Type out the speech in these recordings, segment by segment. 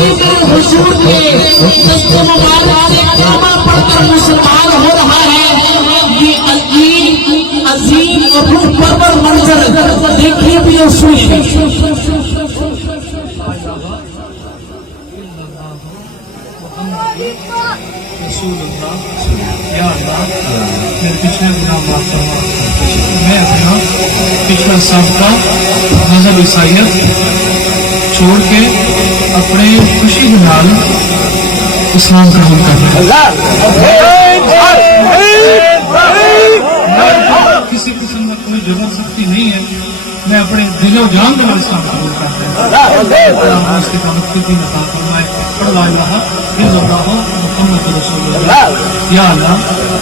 हुजूर के दस्ते मुबारक से कलमा पढ़कर मुसलमान हो रहा है। ये अजीम और रूहपरवर मंजर देखिए भी और सुनिए। मेरे पिछले गुनाह माफ फरमा। मैं अपना पिछला सबका मजहब ईसाइयत छोड़ के अपने खुशी के नाल इस्लाम कबूल करना। किसी किस्म का कोई जबरदस्ती नहीं है, मैं अपने दिलो जान के इस्लाम कबूल करता हूँ। उसके या अल्लाह,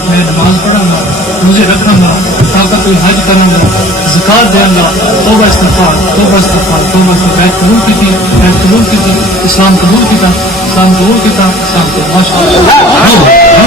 मैं नमाज पढ़ूंगा, मुझे रखूंगा, ताकत हज करूंगा, ज़कात देंगा, तौबा इस्तिग़फ़ार कबूल की थी, इस्लाम कबूल किया, इस्लाम को माशाअल्लाह।